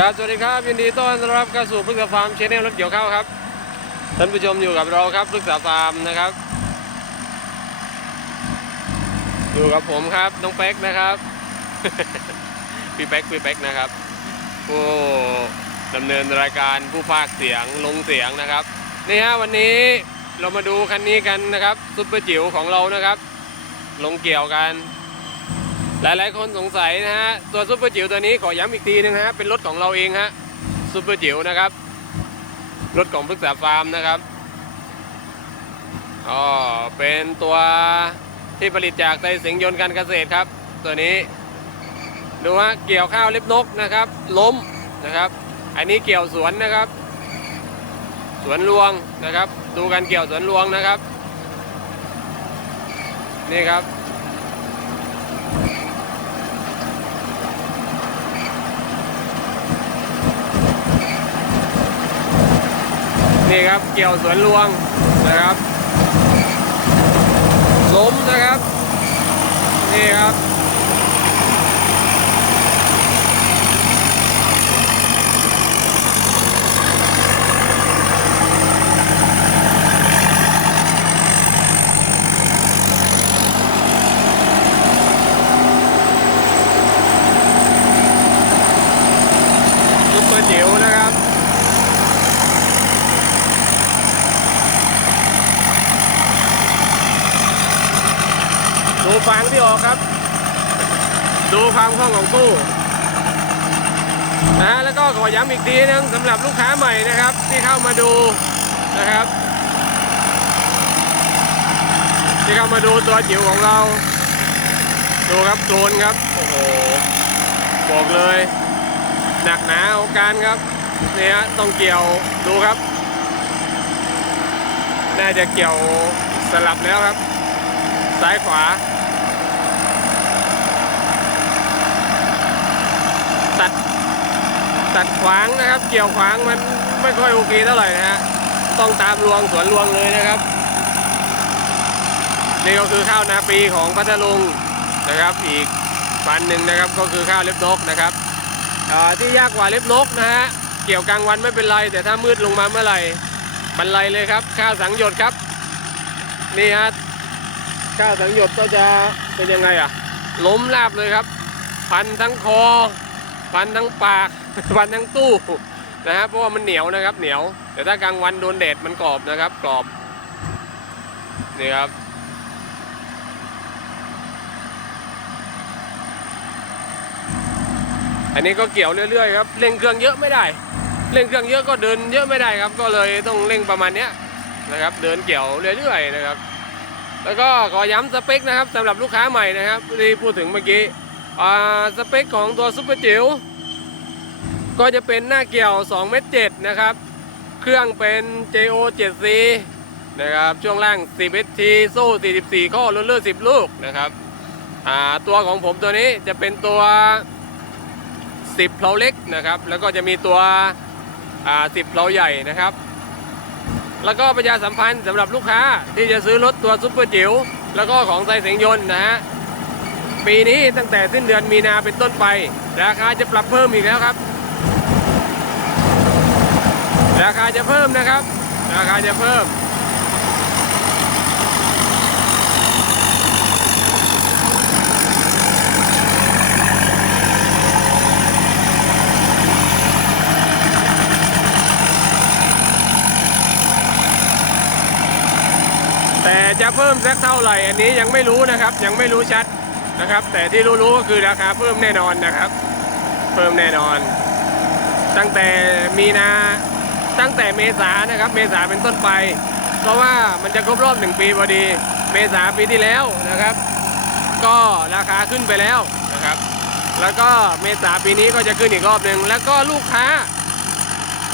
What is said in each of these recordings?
ครับสวัสดีครับยินดีต้อนรับเข้าสู่พฤกษาฟาร์มชแนลรถเกี่ยวข้าวครับท่านผู้ชมอยู่กับเราครับพฤกษาฟาร์มนะครับ อยู่กับผมครับน้องเป๊กนะครับพี่เป๊กพี่เป๊กนะครับผู้ดำเนินรายการผู้พากย์เสียงลงเสียงนะครับนี่ฮะวันนี้เรามาดูคันนี้กันนะครับซุปเปอร์จิ๋วของเรานะครับ ลงเกี่ยวกัน หลายๆคนสงสัยนะฮะ ตัวซุปเปอร์จิ๋วตัวนี้ขอย้ำอีกทีนึงนะฮะ เป็นรถของเราเองฮะซุปเปอร์จิ๋วนะครับ รถของพฤกษาฟาร์มนะครับอ๋อเป็นตัวที่ผลิตจากไตสิงยนต์การเกษตรครับ ตัวนี้ ดูฮะเกี่ยวข้าวเล็บนกนะครับ ล้มนะครับ อันนี้เกี่ยวสวนนะครับ สวนรวงนะครับ ดูกันเกี่ยวสวนรวงนะครับ นี่ครับ นี่ครับเกี่ยวสวนรวงนะครับล้มนะครับ นี่ครับ ซุปเปอร์จิ๋วนะครับ ดูฟางที่ออกครับ ดู ความคล่องของตู้นะฮะแล้วก็ขอย้ำอีกทีนึงสำหรับลูกค้าใหม่นะครับ ที่เข้ามาดูนะครับ ที่เข้ามาดูตัวจิ๋วของเรา ดูครับโคลนครับ โอ้โห บอกเลย หนักหนาเอการครับเนี่ฮะต้องเกี่ยวดูครับ น่าจะเกี่ยวสลับแล้วครับ ซ้ายขวา ตัด ตัดขวางนะครับ เกี่ยวขวางมันไม่ค่อยโอเคเท่าไหร่นะฮะต้องตามรวงสวนรวงเลยนะครับนี่ก็คือข้าวนาปีของพัทลุงนะครับ อีกพันหนึ่งนะครับก็คือข้าวเล็บนกนะครับที่ยากกว่าเล็บนกนะฮะเกี่ยวกลางวันไม่เป็นไร แต่ถ้ามืดลงมาเมื่อไหร่บรรลัยเลยครับ ข้าวสังหยดครับ นี่ฮะข้าวสังหยดก็จะเป็นยังไงอะล้มราบเลยครับ พันทั้งคอ พันทั้งปาก พันทั้งตู้นะฮะเพราะว่ามันเหนียวนะครับ เหนียว แต่ถ้ากลางวันโดนแดดมันกรอบนะครับ กรอบนี่ครับอันนี้ก็เกี่ยวเรื่อยๆครับเร่งเครื่องเยอะไม่ได้เร่งเครื่องเยอะก็เดินเยอะไม่ได้ครับ ก็เลยต้องเร่งประมาณเนี้ยนะครับ เดินเกี่ยวเรื่อยๆนะครับ แล้วก็ขอย้ำสเปคนะครับสำหรับลูกค้าใหม่นะครับที่พูดถึงเมื่อกี้สเปคของตัวซุปเปอร์จิ๋ว ก็จะเป็นหน้าเกี่ยว2เมตร7นะครับ เครื่องเป็น JO 7C นะครับ ช่วงล่าง 10ST โซ่44ข้อรุ่นเลือ10 ลูกนะครับตัวของผมตัวนี้จะเป็นตัว 10เพลาเล็กนะครับ แล้วก็จะมีตัว 10เพลาใหญ่นะครับ แล้วก็ประชาสัมพันธ์สำหรับลูกค้าที่จะซื้อรถตัวซุปเปอร์จิ๋วแล้วก็ของไซเสียงยนต์นะฮะปีนี้ตั้งแต่สิ้นเดือนมีนาเป็นต้นไป ราคาจะปรับเพิ่มอีกแล้วครับ ราคาจะเพิ่มนะครับ ราคาจะเพิ่ม แต่จะเพิ่มสักเท่าไหร่อันนี้ยังไม่รู้นะครับ ยังไม่รู้ชัดนะครับ แต่ที่รู้ๆก็คือราคาเพิ่มแน่นอนนะครับ เพิ่มแน่นอน ตั้งแต่มีนา ตั้งแต่เมษานะครับ เมษาเป็นต้นไป เพราะว่ามันจะครบรอบหนึ่งปีพอดี เมษาปีที่แล้วนะครับ ก็ราคาขึ้นไปแล้วนะครับ แล้วก็เมษาปีนี้ก็จะขึ้นอีกรอบหนึ่งแล้วก็ลูกค้า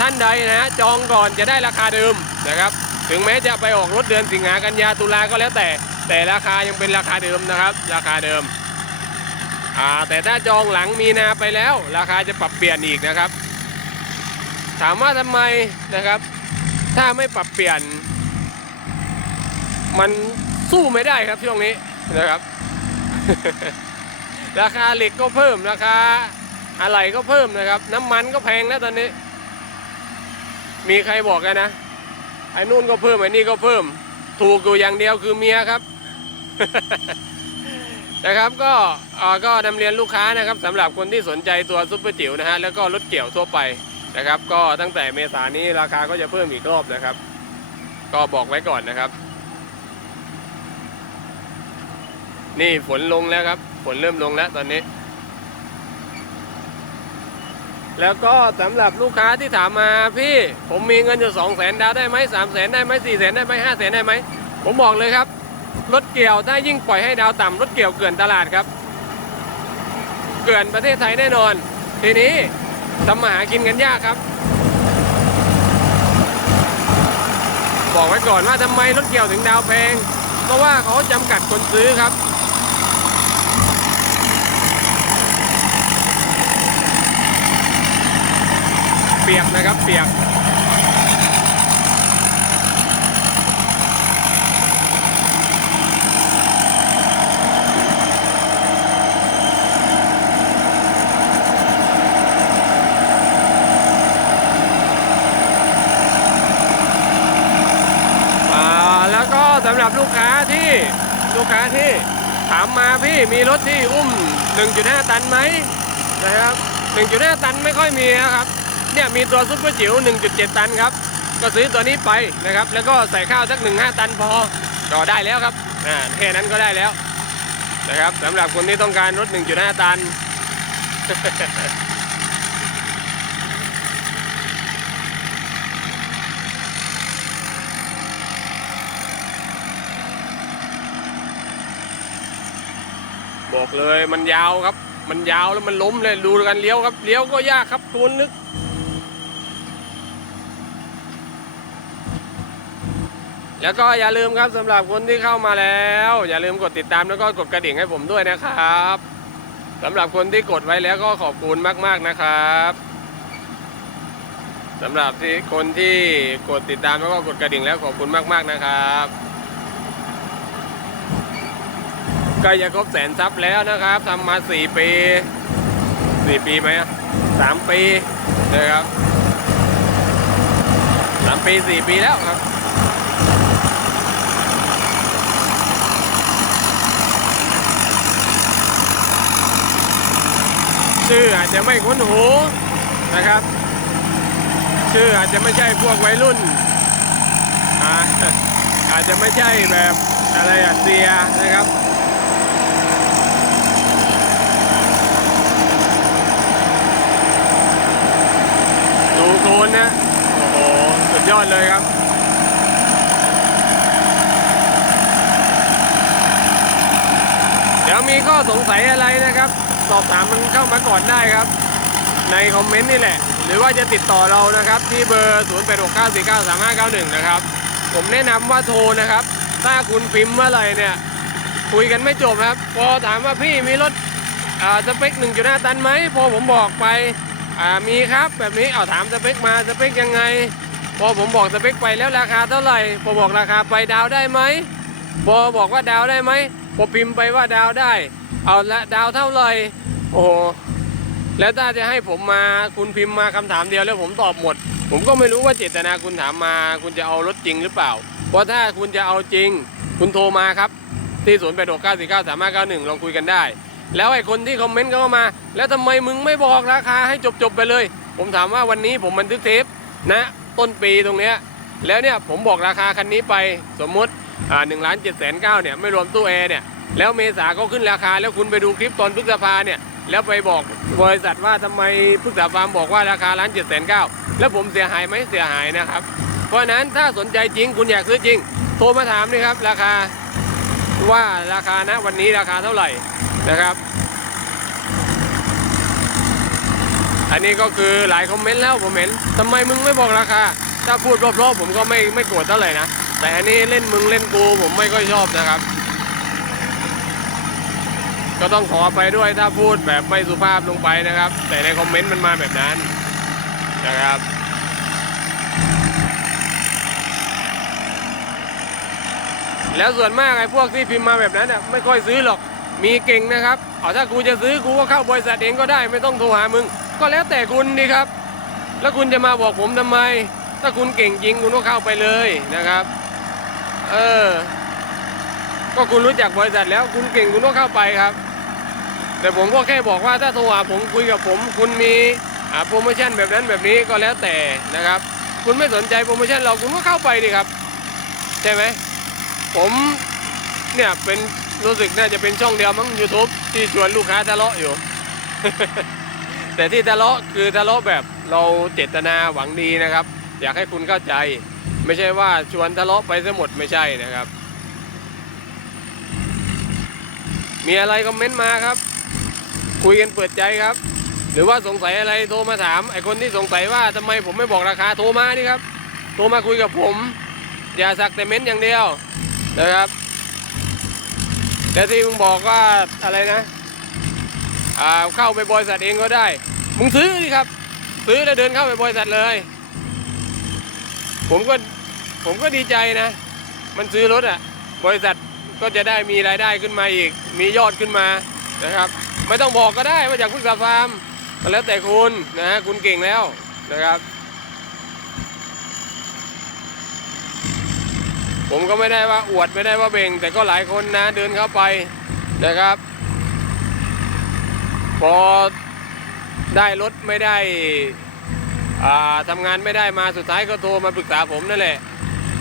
ท่านใดนะฮะจองก่อนจะได้ราคาเดิมนะครับ ถึงแม้จะไปออกรถเดือนสิงหากันยาตุลาก็แล้วแต่ แต่ราคายังเป็นราคาเดิมนะครับ ราคาเดิมแต่ถ้าจองหลังมีนาไปแล้ว ราคาจะปรับเปลี่ยนอีกนะครับ ถามว่าทำไมนะครับ ถ้าไม่ปรับเปลี่ยน มันสู้ไม่ได้ครับช่วงนี้นะครับ ราคาเหล็กก็เพิ่มราคาอะไรก็เพิ่มนะครับ น้ำมันก็แพงแล้วตอนนี้ มีใครบอกกันนะไอ้นู่นก็เพิ่มไอ้นี่ก็เพิ่ม ถูกอยู่อย่างเดียวคือเมียครับนะครับก็ก็นำเรียนลูกค้านะครับสำหรับคนที่สนใจตัวซุปเปอร์จิ๋วนะฮะแล้วก็รถเกี่ยวทั่วไป นะครับ ก็ตั้งแต่เมษานี้ราคาก็จะเพิ่มอีกรอบนะครับ ก็บอกไว้ก่อนนะครับ นี่ฝนลงแล้วครับ ฝนเริ่มลงแล้วตอนนี้ แล้วก็สำหรับลูกค้าที่ถามมาพี่ ผมมีเงินอยู่สองแสนดาวได้ไหมสามแสนได้ไหมสี่แสนได้ไหมห้าแสนได้ไหมผมบอกเลยครับรถเกี่ยวถ้ายิ่งปล่อยให้ดาวต่ำรถเกี่ยวเกลื่อนตลาดครับ เกลื่อนประเทศไทยแน่นอน ทีนี้ ทำมาหากินกันยากครับ บอกไว้ก่อนว่าทำไมรถเกี่ยวถึงดาวแพง เพราะว่าเขาจำกัดคนซื้อครับเปียกนะครับเปียก อ่าแล้วก็สำหรับลูกค้าที่ลูกค้าที่ถามมาพี่มีรถที่อุ้ม 1.5 ตันไหมนะครับ 1.5 ตันไม่ค่อยมีนะครับ เนี่ยมีตัวซุปเปอร์จิ๋ว 1.7 ตันครับ ก็ซื้อตัวนี้ไปนะครับ แล้วก็ใส่ข้าวสัก 1.5 ตันพอก็ได้แล้วครับอ่าแค่นั้นก็ได้แล้วนะครับสำหรับคนที่ต้องการรถ 1.5 ตัน บอกเลยมันยาวครับ มันยาวแล้วมันล้มเลยดูกันเลี้ยวครับเลี้ยวก็ยากครับทุนลึกแล้วก็อย่าลืมครับสำหรับคนที่เข้ามาแล้ว อย่าลืมกดติดตามแล้วก็กดกระดิ่งให้ผมด้วยนะครับสำหรับคนที่กดไว้แล้วก็ขอบคุณมาก ๆนะครับสำหรับที่คนที่กดติดตามแล้วก็กดกระดิ่งแล้วขอบคุณมาก ๆนะครับ ใกล้จะครบแสนซับแล้วนะครับทำมา4ปี4ปีไหมสามปีนะครับสามปี4ปีแล้วครับชื่ออาจจะไม่คุ้นหูนะครับ ชื่ออาจจะไม่ใช่พวกวัยรุ่นอาอาจจะไม่ใช่แบบอะไรอะเซียนะครับูโคนนะ โอ้โห สุดยอดเลยครับเดี๋ยวมีข้อสงสัยอะไรนะครับ สอบถามมันเข้ามาก่อนได้ครับ ในคอมเมนต์นี่แหละ หรือว่าจะติดต่อเรานะครับ ที่เบอร์ 0 8 6 9 4 9 3 5 9 1 นะครับ ผมแนะนำว่าโทรนะครับ ถ้าคุณพิมพ์เมื่อไหร่เนี่ย คุยกันไม่จบครับ พอถามว่าพี่มีรถอ่าสเปค1.5 ตันไหม พอผมบอกไป อ่ามีครับแบบนี้เอาถามสเปคมาสเปคยังไง พอผมบอกสเปคไปแล้วราคาเท่าไหร่พอบอกราคาไปดาวได้ไหมพอบอกว่าดาวได้ไหมพอพิมพ์ไปว่าดาวได้ เอาละดาวเท่าไหร่โอ้โหแล้วถ้าจะให้ผมมาคุณพิมพ์มาคำถามเดียวแล้วผมตอบหมด ผมก็ไม่รู้ว่าเจตนาคุณถามมา คุณจะเอารถจริงหรือเปล่า เพราะถ้าคุณจะเอาจริง คุณโทรมาครับ ที่0 8 6 9 4 9 3 5 9 1ลองคุยกันได้ แล้วไอ้คนที่คอมเมนต์เขามา แล้วทำไมมึงไม่บอกราคาให้จบๆไปเลย ผมถามว่าวันนี้ผมบันทึกเทปนะต้นปีตรงเนี้ยแล้วเนี่ยผมบอกราคาคันนี้ไปสมมุติอ่าหนึ่งล้านเจ็ดแสนเก้าเนี่ยไม่รวมตู้แอร์เนี่ยแล้วเมษาก็ขึ้นราคา แล้วคุณไปดูคลิปตอนพฤษภาเนี่ยแล้วไปบอกบริษัทว่าทำไมพฤษภาบอกว่าราคาล้านเจ็ดแสนเก้าแล้วผมเสียหายไหมเสียหายนะครับ เพราะฉะนั้นถ้าสนใจจริงคุณอยากซื้อจริง โทรมาถามนี่ครับราคาว่าราคานะวันนี้ราคาเท่าไหร่ นะครับ อันนี้ก็คือหลายคอมเมนต์แล้วผมเห็นทำไมมึงไม่บอกราคา ถ้าพูดราะๆผมก็ไม่ไม่โกรธเท่าไหร่นะ แต่อันนี้เล่นมึงเล่นกูผมไม่ค่อยชอบนะครับ ก็ต้องขอไปด้วยถ้าพูดแบบไม่สุภาพลงไปนะครับ แต่ในคอมเมนต์มันมาแบบนั้นนะครับแล้วส่วนมากไอ้พวกที่พิมพ์มาแบบนั้นน่ะไม่ค่อยซื้อหรอก มีเก่งนะครับเอาถ้ากูจะซื้อกูก็เข้าบริษัทเองก็ได้ไม่ต้องโทรหามึง ก็แล้วแต่คุณดีครับ แล้วคุณจะมาบอกผมทำไม ถ้าคุณเก่งจริงคุณก็เข้าไปเลยนะครับ เออ ก็คุณรู้จักบริษัทแล้วคุณเก่งคุณก็เข้าไปครับ แต่ผมก็แค่บอกว่าถ้าโทรหาผมคุยกับผม คุณมีโปรโมชั่นแบบนั้นแบบนี้ก็แล้วแต่นะครับ คุณไม่สนใจโปรโมชั่นเราคุณก็เข้าไปดีครับใช่ไหมผมเนี่ยเป็น รู้สึกน่าจะเป็นช่องเดียวมั้ง YouTube ที่ชวนลูกค้าทะเลาะอยู่ แต่ที่ทะเลาะคือทะเลาะแบบเราเจตนาหวังดีนะครับ อยากให้คุณเข้าใจ ไม่ใช่ว่าชวนทะเลาะไปซะหมดไม่ใช่นะครับ มีอะไรคอมเมนต์มาครับ คุยกันเปิดใจครับ หรือว่าสงสัยอะไรโทรมาถามไอคนที่สงสัยว่าทำไมผมไม่บอกราคาโทรมานี่ครับ โทรมาคุยกับผม อย่าสักแต่เม้นอย่างเดียวนะครับ แต่ที่มึงบอกว่าอะไรนะอ่าเข้าไปบริษัทเองก็ได้ มึงซื้อดิครับ ซื้อแล้วเดินเข้าไปบริษัทเลย ผมก็ผมก็ดีใจนะ มันซื้อรถอะ บริษัทก็จะได้มีรายได้ขึ้นมาอีก มียอดขึ้นมานะครับ ไม่ต้องบอกก็ได้ว่าจากพึ่งสาฟาร์มแล้วแต่คุณนะฮะคุณเก่งแล้วนะครับ ผมก็ไม่ได้ว่าอวดไม่ได้ว่าเบ่ง แต่ก็หลายคนนะเดินเข้าไปนะครับ พอได้รถไม่ได้ทำงานไม่ได้มาสุดท้ายก็โทรมาปรึกษาผมนั่นแหละ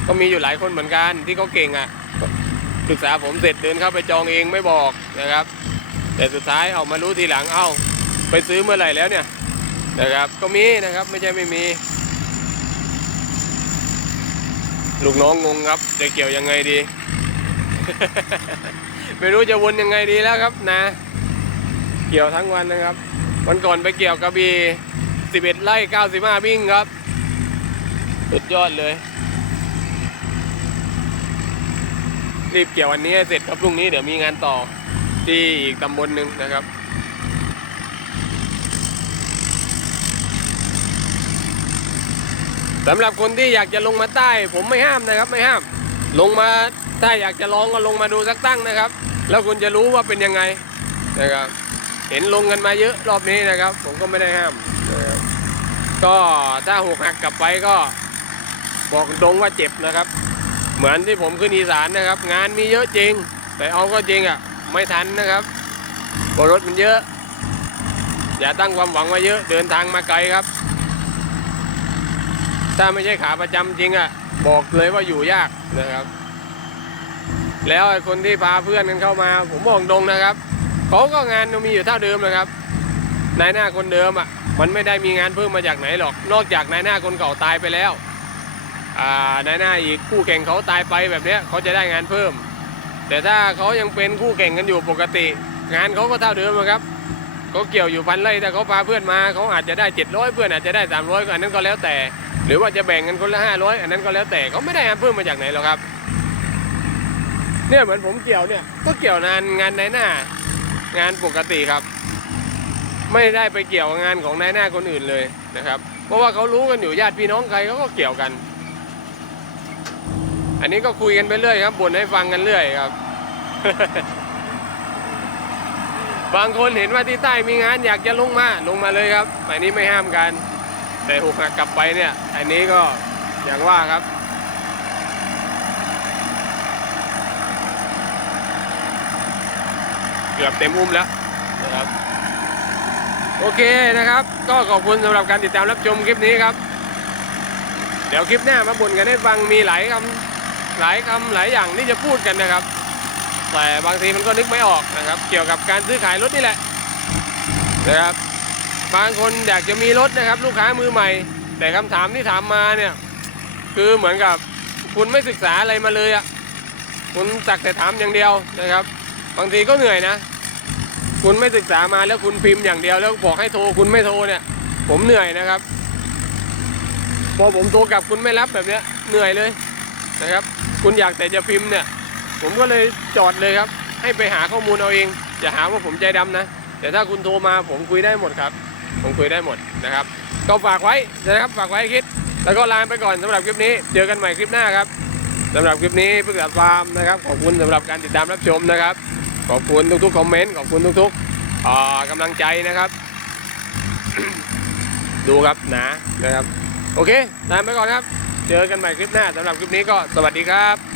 ก็มีอยู่หลายคนเหมือนกันที่เขาเก่งอะ่ะปรึกษาผมเสร็จเดินเข้าไปจองเองไม่บอกนะครับ แต่สุดท้ายเอามารู้ทีหลังเอ้าไปซื้อเมื่อไหร่แล้วเนี่ยนะครับ ก็มีนะครับไม่ใช่ไม่มี ลูกน้องงงครับจะเกี่ยวยังไงดี ไม่รู้จะวนยังไงดีแล้วครับนะ เกี่ยวทั้งวันนะครับ วันก่อนไปเกี่ยวกระบี่11ไร่95วิ่งครับ สุดยอดเลย รีบเกี่ยววันนี้เสร็จครับพรุ่งนี้เดี๋ยวมีงานต่อที่อีกตำบลหนึ่งนะครับ สำหรับคนที่อยากจะลงมาใต้ ผมไม่ห้ามนะครับไม่ห้าม ลงมาถ้าอยากจะลองก็ลงมาดูสักตั้งนะครับ แล้วคุณจะรู้ว่าเป็นยังไงนะครับ เห็นลงกันมาเยอะรอบนี้นะครับ ผมก็ไม่ได้ห้ามนะครับก็ถ้าหกหักกลับไปก็บอกตรงว่าเจ็บนะครับ เหมือนที่ผมขึ้นอีสานนะครับ งานมีเยอะจริง แต่เอาก็จริงอะไม่ทันนะครับเพราะรถมันเยอะ อย่าตั้งความหวังไว้เยอะเดินทางมาไกลครับ ถ้าไม่ใช่ขาประจำจริงอะ บอกเลยว่าอยู่ยากนะครับ แล้วไอ้คนที่พาเพื่อนกันเข้ามา ผมบอกตรงนะครับเขาก็งานมีอยู่เท่าเดิมนะครับนายหน้าคนเดิมอะ มันไม่ได้มีงานเพิ่มมาจากไหนหรอก นอกจากนายหน้าคนเก่าตายไปแล้วอ่านายหน้าอีกคู่แข่งเขาตายไปแบบเนี้ยเขาจะได้งานเพิ่ม แต่ถ้าเขายังเป็นคู่แข่งกันอยู่ปกติ งานเขาก็เท่าเดิมอะครับ เขาเกี่ยวอยู่พันไร่ถ้าเขาพาเพื่อนมาเขาอาจจะได้700เพื่อนอาจจะได้300ก็อันนั้นก็แล้วแต่ หรือว่าจะแบ่งกันคนละ500อันนั้นก็แล้วแต่เขาไม่ได้เพิ่มมาจากไหนหรอกครับเนี่ยเหมือนผมเกี่ยวเนี่ยก็เกี่ยวนานงานนายหน้างานปกติครับ ไม่ได้ไปเกี่ยวงานของนายหน้าคนอื่นเลยนะครับ เพราะว่าเขารู้กันอยู่ญาติพี่น้องใครเขาก็เกี่ยวกัน อันนี้ก็คุยกันไปเรื่อยครับบ่นให้ฟังกันเรื่อยครับ บางคนเห็นว่าที่ใต้มีงานอยากจะลงมาลงมาเลยครับอันนี้ไม่ห้ามกัน แต่หกหักกลับไปเนี่ย อันนี้ก็อย่างว่าครับเกือบเต็มอุ้มแล้วนะครับ โอเคนะครับ ก็ขอบคุณสำหรับการติดตามรับชมคลิปนี้ครับ เดี๋ยวคลิปหน้ามาบ่นกันให้ฟังมีหลายคำหลายคำหลายอย่างที่จะพูดกันนะครับ แต่บางทีมันก็นึกไม่ออกนะครับ เกี่ยวกับการซื้อขายรถนี่แหละนะครับ บางคนอยากจะมีรถนะครับ ลูกค้ามือใหม่ แต่คำถามที่ถามมาเนี่ยคือเหมือนกับคุณไม่ศึกษาอะไรมาเลยอะคุณสักแต่ถามอย่างเดียวนะครับ บางทีก็เหนื่อยนะ คุณไม่ศึกษามาแล้วคุณพิมพ์อย่างเดียว แล้วบอกให้โทรคุณไม่โทรเนี่ย ผมเหนื่อยนะครับพอผมโทรกลับคุณไม่รับแบบเนี้ยเหนื่อยเลยนะครับ คุณอยากแต่จะพิมพ์เนี่ย ผมก็เลยจอดเลยครับ ให้ไปหาข้อมูลเอาเอง อย่าหาว่าผมใจดำนะ แต่ถ้าคุณโทรมาผมคุยได้หมดครับ ผมคุยได้หมดนะครับ ก็ฝากไว้นะครับฝากไว้คิด แล้วก็ลาไปก่อนสำหรับคลิปนี้ เจอกันใหม่คลิปหน้าครับสำหรับคลิปนี้เพื่อฟาร์มนะครับ ขอบคุณสำหรับการติดตามรับชมนะครับ ขอบคุณทุกๆคอมเมนต์ขอบคุณทุกๆอ่ากำลังใจนะครับ ดูครับนานะครับ โอเคลาไปก่อนครับ เจอกันใหม่คลิปหน้าสำหรับคลิปนี้ก็สวัสดีครับ